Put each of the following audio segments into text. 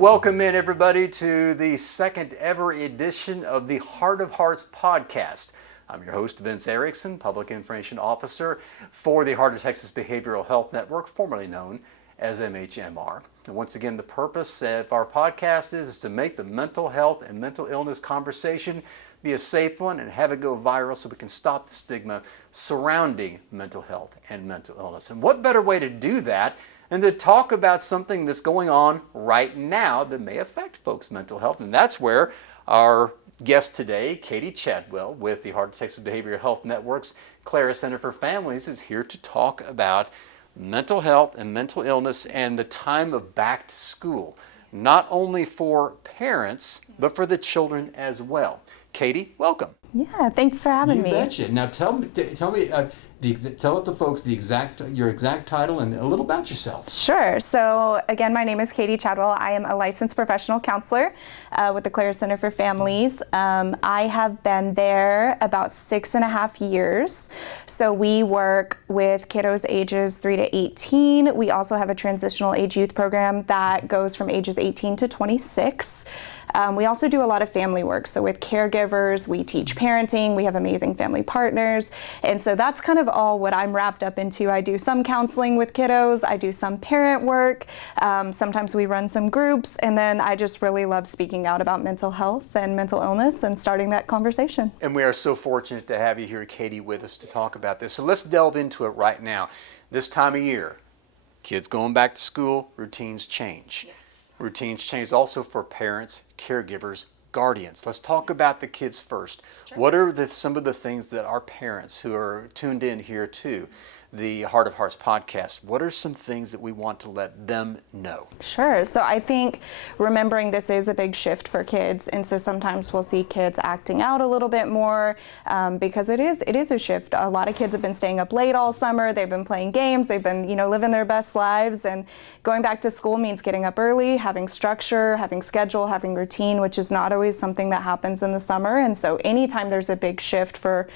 Welcome in, everybody, to the second ever edition of the Heart of Hearts podcast. I'm your host, Vince Erickson, Public Information Officer for the Heart of Texas Behavioral Health Network, formerly known as MHMR. And once again, the purpose of our podcast is to make the mental health and mental illness conversation be a safe one and have it go viral so we can stop the stigma surrounding mental health and mental illness. And what better way to do that and to talk about something that's going on right now that may affect folks' mental health. And that's where our guest today, Katie Chadwell with the Heart of Texas Behavioral Health Network's Klaras Center for Families, is here to talk about mental health and mental illness and the time of back to school, not only for parents, but for the children as well. Katie, welcome. Yeah, thanks for having me. You betcha. Now tell me, tell the folks your exact title and a little about yourself. Sure. So again, my name is Katie Chadwell. I am a licensed professional counselor with the Klaras Center for Families. I have been there about 6.5 years. So we work with kiddos ages 3 to 18. We also have a transitional age youth program that goes from ages 18 to 26. We also do a lot of family work. So with caregivers, we teach parenting, we have amazing family partners. And so that's kind of all what I'm wrapped up into. I do some counseling with kiddos, I do some parent work, sometimes we run some groups, and then I just really love speaking out about mental health and mental illness and starting that conversation. And we are so fortunate to have you here, Katie, with us to talk about this. So let's delve into it right now. This time of year, kids going back to school, routines change. Yes. Routines change also for parents, caregivers, guardians. Let's talk about the kids first. Sure. What are some of the things that our parents who are tuned in here to the Heart of Hearts podcast, what are some things that we want to let them know? Sure. So I think remembering this is a big shift for kids, and so sometimes we'll see kids acting out a little bit more because it is a shift. A lot of kids have been staying up late all summer. They've been playing games. They've been living their best lives, and going back to school means getting up early, having structure, having schedule, having routine, which is not always something that happens in the summer. And so anytime there's a big shift for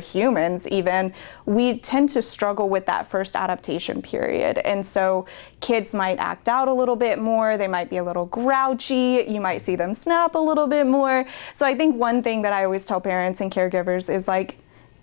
humans even, we tend to struggle with that first adaptation period. And so kids might act out a little bit more. They might be a little grouchy. You might see them snap a little bit more. So I think one thing that I always tell parents and caregivers is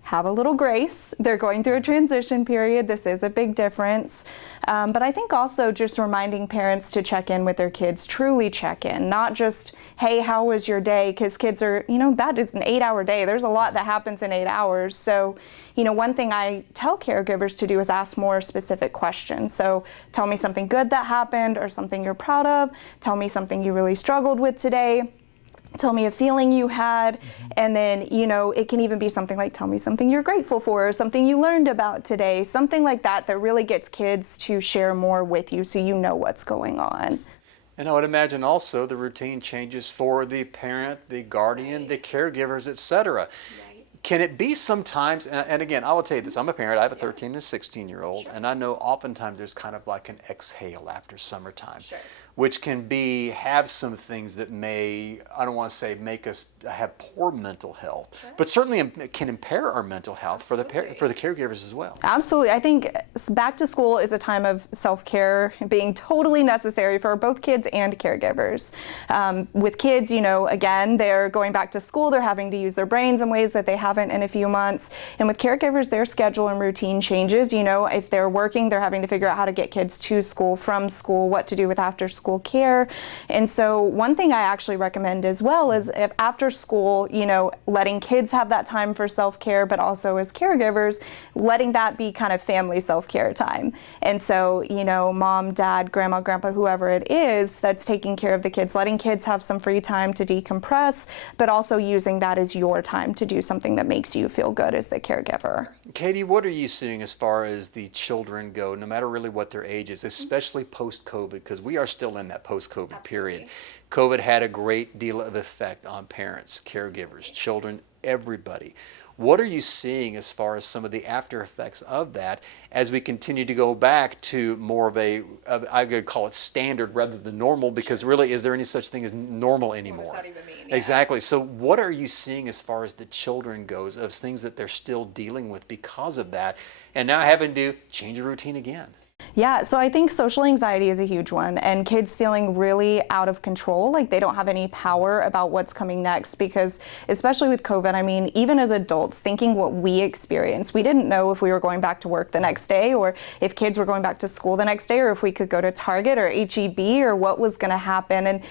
have a little grace. They're going through a transition period. This is a big difference. But I think also just reminding parents to check in with their kids, truly check in, not just, hey, how was your day? Because kids are, that is an 8-hour day. There's a lot that happens in 8 hours. So, one thing I tell caregivers to do is ask more specific questions. So tell me something good that happened or something you're proud of. Tell me something you really struggled with today. Tell me a feeling you had, and then, it can even be something like, tell me something you're grateful for, or something you learned about today, something like that really gets kids to share more with you so you know what's going on. And I would imagine also the routine changes for the parent, the guardian, the caregivers, etc. Can it be sometimes, and again, I will tell you this, I'm a parent, I have a 13 and a 16-year-old, and I know oftentimes there's kind of like an exhale after summertime, which can have some things that may, I don't want to say make us have poor mental health, but certainly can impair our mental health for the caregivers as well. Absolutely. I think back to school is a time of self-care being totally necessary for both kids and caregivers. With kids, again, they're going back to school, they're having to use their brains in ways that they haven't in a few months. And with caregivers, their schedule and routine changes. If they're working, they're having to figure out how to get kids to school, from school, what to do with after school care. And so one thing I actually recommend as well is if after school, letting kids have that time for self-care, but also as caregivers, letting that be kind of family self-care time. And so, mom, dad, grandma, grandpa, whoever it is that's taking care of the kids, letting kids have some free time to decompress, but also using that as your time to do something that makes you feel good as the caregiver. Katie, what are you seeing as far as the children go, no matter really what their age is, especially post-COVID, because we are still in that post-COVID period. COVID had a great deal of effect on parents, caregivers, children, everybody. What are you seeing as far as some of the after effects of that as we continue to go back to more of I could call it standard rather than normal, because really, is there any such thing as normal anymore? What does that even mean? Yeah. Exactly. So what are you seeing as far as the children goes of things that they're still dealing with because of that, and now having to change a routine again? Yeah, so I think social anxiety is a huge one, and kids feeling really out of control, like they don't have any power about what's coming next, because especially with COVID, I mean, even as adults, thinking what we experienced, we didn't know if we were going back to work the next day, or if kids were going back to school the next day, or if we could go to Target or HEB, or what was going to happen. And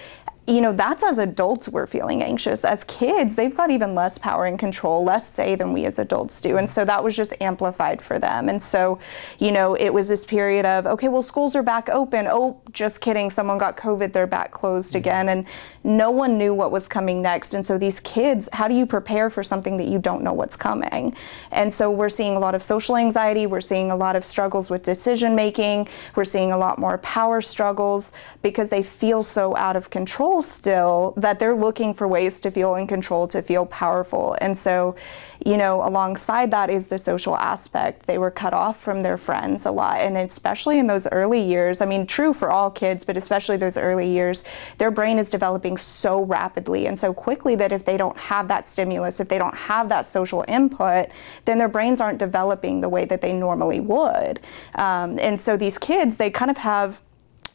that's as adults we're feeling anxious. As kids, they've got even less power and control, less say than we as adults do. And so that was just amplified for them. And so, it was this period of, okay, well, schools are back open. Oh, just kidding. Someone got COVID, they're back closed again. And no one knew what was coming next. And so these kids, how do you prepare for something that you don't know what's coming? And so we're seeing a lot of social anxiety. We're seeing a lot of struggles with decision making. We're seeing a lot more power struggles because they feel so out of control still that they're looking for ways to feel in control, to feel powerful. And so, alongside that is the social aspect. They were cut off from their friends a lot, and especially in those early years, I mean, true for all kids, but especially those early years, their brain is developing so rapidly and so quickly that if they don't have that stimulus, if they don't have that social input, then their brains aren't developing the way that they normally would. And so these kids, they kind of have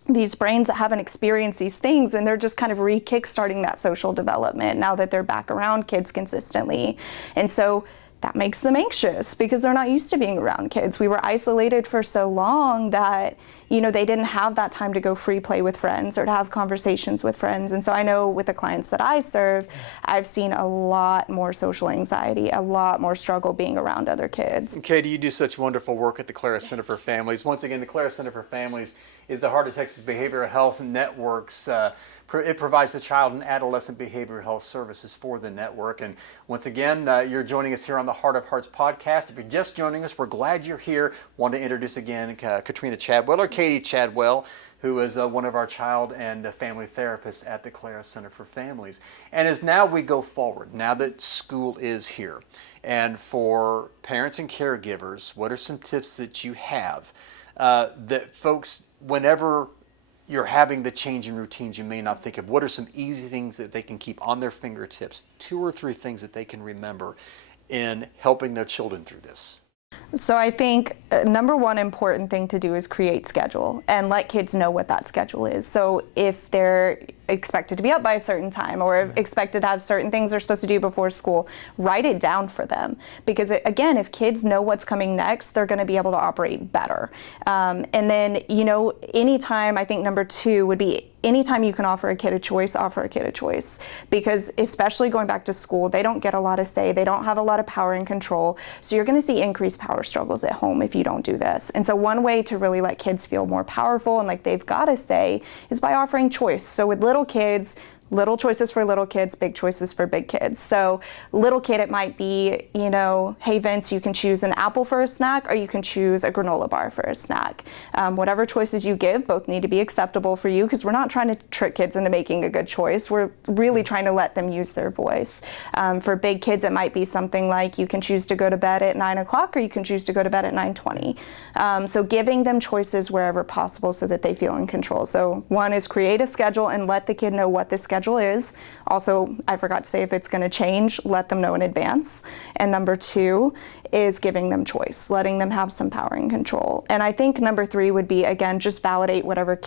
these brains that haven't experienced these things, and they're just kind of re-kickstarting that social development now that they're back around kids consistently. And so that makes them anxious because they're not used to being around kids. We were isolated for so long that, they didn't have that time to go free play with friends or to have conversations with friends. And so I know with the clients that I serve, I've seen a lot more social anxiety, a lot more struggle being around other kids. Katie, you do such wonderful work at the Klaras Center for Families. Once again, the Klaras Center for Families is the Heart of Texas Behavioral Health Network's it provides the child and adolescent behavioral health services for the network. And once again, you're joining us here on the Heart of Hearts podcast. If you're just joining us, we're glad you're here. Want to introduce again Katrina Chadwell, or Katie Chadwell, who is one of our child and family therapists at the Klaras Center for Families. And as now we go forward, now that school is here, and for parents and caregivers, what are some tips that you have that folks, whenever you're having the change in routines you may not think of, what are some easy things that they can keep on their fingertips, 2 or 3 things that they can remember in helping their children through this? So I think number one important thing to do is create schedule and let kids know what that schedule is. So if they're expected to be up by a certain time or expected to have certain things they're supposed to do before school, write it down for them. Because again, if kids know what's coming next, they're going to be able to operate better. And then, anytime, I think number 2 would be anytime you can offer a kid a choice, offer a kid a choice. Because especially going back to school, they don't get a lot of say. They don't have a lot of power and control. So you're going to see increased power struggles at home if you don't do this. And so one way to really let kids feel more powerful and like they've got a say is by offering choice. So with little kids, little choices for little kids, big choices for big kids. So little kid, it might be, hey Vince, you can choose an apple for a snack or you can choose a granola bar for a snack. Whatever choices you give, both need to be acceptable for you because we're not trying to trick kids into making a good choice. We're really trying to let them use their voice. For big kids, it might be something like you can choose to go to bed at 9 o'clock or you can choose to go to bed at 9:20. So giving them choices wherever possible so that they feel in control. So one is create a schedule and let the kid know what the schedule is. Also, I forgot to say if it's going to change, let them know in advance. And number 2 is giving them choice, letting them have some power and control. And I think number 3 would be, again, just validate whatever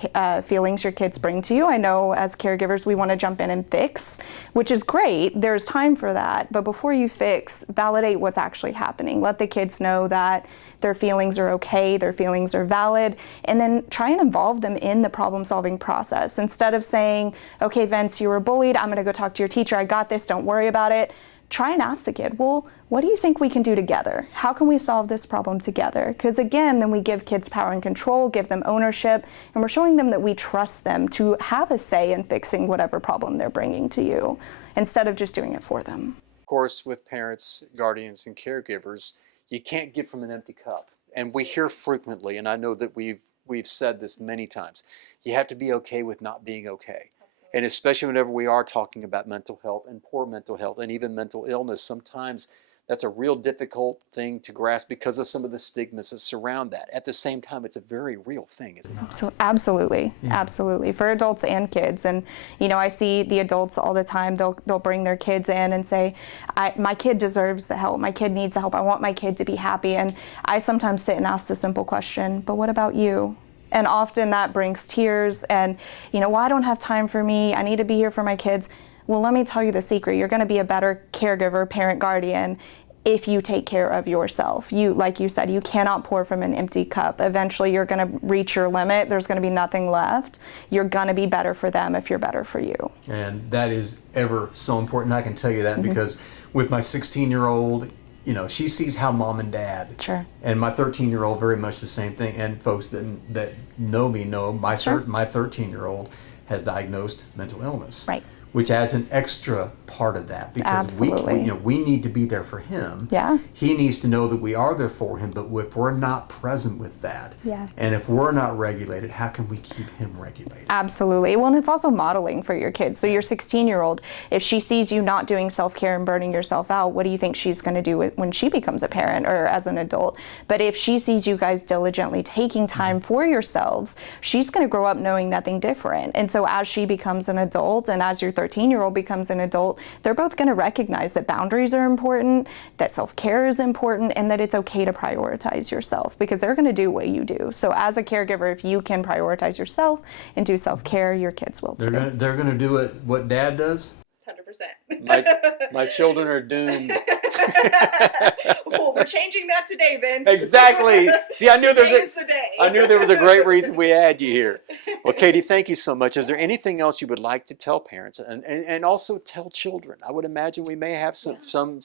feelings your kids bring to you. I know as caregivers, we want to jump in and fix, which is great. There's time for that. But before you fix, validate what's actually happening. Let the kids know that their feelings are okay, their feelings are valid, and then try and involve them in the problem-solving process. Instead of saying, okay, Vince, you were bullied, I'm going to go talk to your teacher, I got this, don't worry about it. Try and ask the kid, well, what do you think we can do together? How can we solve this problem together? Because again, then we give kids power and control, give them ownership, and we're showing them that we trust them to have a say in fixing whatever problem they're bringing to you, instead of just doing it for them. Of course, with parents, guardians, and caregivers, you can't give from an empty cup. And we hear frequently, and I know that we've said this many times, you have to be okay with not being okay. And especially whenever we are talking about mental health and poor mental health and even mental illness, sometimes That's a real difficult thing to grasp because of some of the stigmas that surround that. At the same time, it's a very real thing, isn't it? So absolutely, absolutely, for adults and kids. And I see the adults all the time. They'll bring their kids in and say, "My kid deserves the help. My kid needs the help. I want my kid to be happy." And I sometimes sit and ask the simple question, "But what about you?" And often that brings tears. And well, I don't have time for me. I need to be here for my kids. Well, let me tell you the secret. You're going to be a better caregiver, parent, guardian if you take care of yourself. Like you said, you cannot pour from an empty cup. Eventually, you're going to reach your limit. There's going to be nothing left. You're going to be better for them if you're better for you. And that is ever so important. I can tell you that because with my 16-year-old, she sees how mom and dad. Sure. And my 13-year-old, very much the same thing. And folks that know me know my 13-year-old has diagnosed mental illness. Right. Which adds an extra part of that because Absolutely. we need to be there for him. Yeah. He needs to know that we are there for him, but if we're not present with that, Yeah. and if we're not regulated, how can we keep him regulated? Absolutely. Well, and it's also modeling for your kids. So your 16-year-old, if she sees you not doing self-care and burning yourself out, what do you think she's going to do when she becomes a parent or as an adult? But if she sees you guys diligently taking time for yourselves, she's going to grow up knowing nothing different. And so as she becomes an adult and as your 13-year-old becomes an adult, they're both going to recognize that boundaries are important, that self-care is important, and that it's okay to prioritize yourself because they're going to do what you do. So as a caregiver, if you can prioritize yourself and do self-care, your kids will too. They're going to do what dad does? 100%. My children are doomed. Well, we're changing that today, Vince. Exactly. See, I knew there was a great reason we had you here. Well, Katie, thank you so much. Is there anything else you would like to tell parents and also tell children? I would imagine we may have some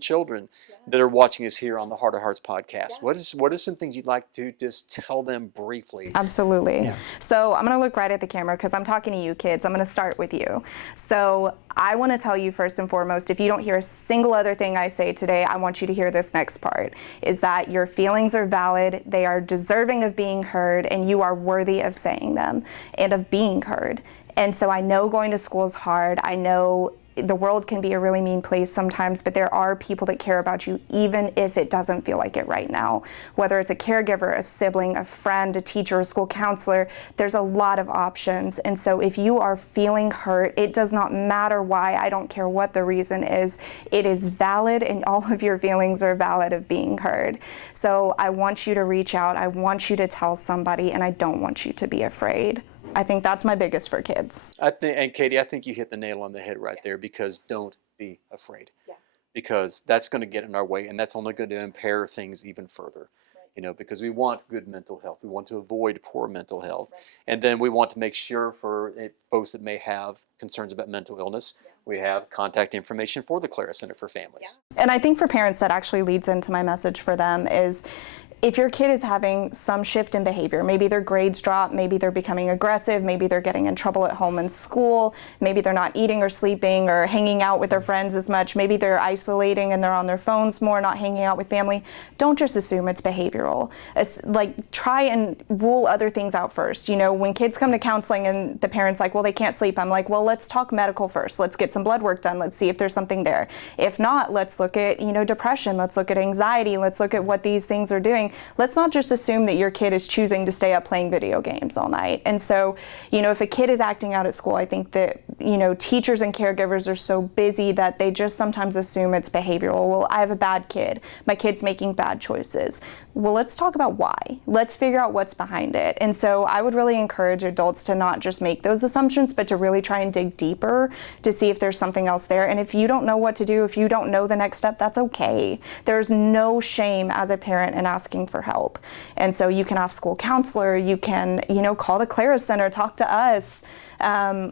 children that are watching us here on the Heart of Hearts podcast. What are some things you'd like to just tell them briefly? Absolutely. Yeah. So I'm going to look right at the camera because I'm talking to you kids. I'm going to start with you. So I want to tell you first and foremost, if you don't hear a single other thing I say today, I want you to hear this next part, is that your feelings are valid, they are deserving of being heard, and you are worthy of saying them and of being heard. And so I know going to school is hard. I know the world can be a really mean place sometimes, but there are people that care about you even if it doesn't feel like it right now. Whether it's a caregiver, a sibling, a friend, a teacher, a school counselor, there's a lot of options. And so if you are feeling hurt, it does not matter why. I don't care what the reason is. It is valid, and all of your feelings are valid of being heard. So I want you to reach out. I want you to tell somebody, and I don't want you to be afraid. I think that's my biggest for kids. And Katie, I think you hit the nail on the head right there because don't be afraid. Yeah. Because that's going to get in our way, and that's only going to impair things even further. Right. Because we want good mental health. We want to avoid poor mental health. Right. And then we want to make sure for folks that may have concerns about mental illness, we have contact information for the Klaras Center for Families. Yeah. And I think for parents that actually leads into my message for them is, if your kid is having some shift in behavior, maybe their grades drop, maybe they're becoming aggressive, maybe they're getting in trouble at home and school, maybe they're not eating or sleeping or hanging out with their friends as much, maybe they're isolating and they're on their phones more, not hanging out with family, don't just assume it's behavioral. Try and rule other things out first. When kids come to counseling and the parent's like, well, they can't sleep, I'm like, well, let's talk medical first. Let's get some blood work done. Let's see if there's something there. If not, let's look at, depression. Let's look at anxiety. Let's look at what these things are doing. Let's not just assume that your kid is choosing to stay up playing video games all night. And so, if a kid is acting out at school, I think that, teachers and caregivers are so busy that they just sometimes assume it's behavioral. Well, I have a bad kid. My kid's making bad choices. Well, let's talk about why. Let's figure out what's behind it. And so I would really encourage adults to not just make those assumptions, but to really try and dig deeper to see if there's something else there. And if you don't know what to do, if you don't know the next step, that's okay. There's no shame as a parent in asking for help. And so you can ask school counselor, you can, call the Klaras Center, talk to us.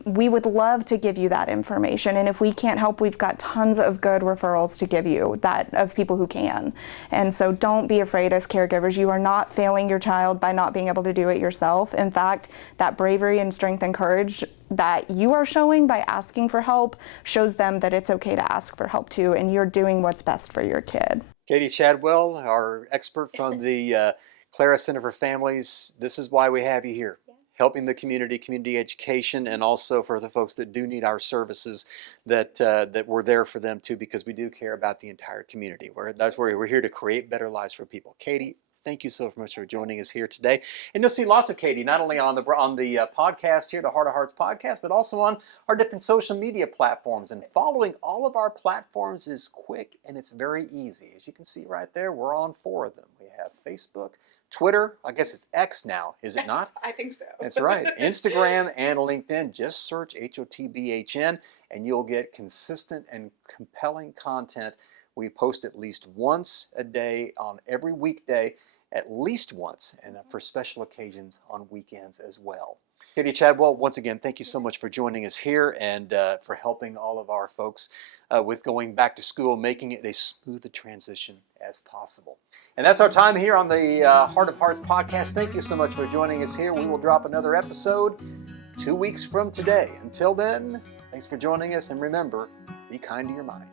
We would love to give you that information. And if we can't help, we've got tons of good referrals to give you of people who can. And so don't be afraid as caregivers. You are not failing your child by not being able to do it yourself. In fact, that bravery and strength and courage that you are showing by asking for help shows them that it's okay to ask for help too, and you're doing what's best for your kid. Katie Chadwell, our expert from the Klaras Center for Families, this is why we have you here. helping the community education, and also for the folks that do need our services, that we're there for them too, because we do care about the entire community. That's where we're here to create better lives for people. Katie, thank you so much for joining us here today. And you'll see lots of Katie, not only on the podcast here, the Heart of Hearts podcast, but also on our different social media platforms. And following all of our platforms is quick and it's very easy. As you can see right there, we're on 4 of them. We have Facebook, Twitter, I guess it's X now, is it not? I think so. That's right. Instagram and LinkedIn. Just search HOTBHN and you'll get consistent and compelling content. We post at least once a day on every weekday, at least once, and for special occasions on weekends as well. Katie Chadwell, once again, thank you so much for joining us here and for helping all of our folks with going back to school, making it as smooth a transition as possible. And that's our time here on the Heart of Hearts podcast. Thank you so much for joining us here. We will drop another episode 2 weeks from today. Until then, thanks for joining us, and remember, be kind to your mind.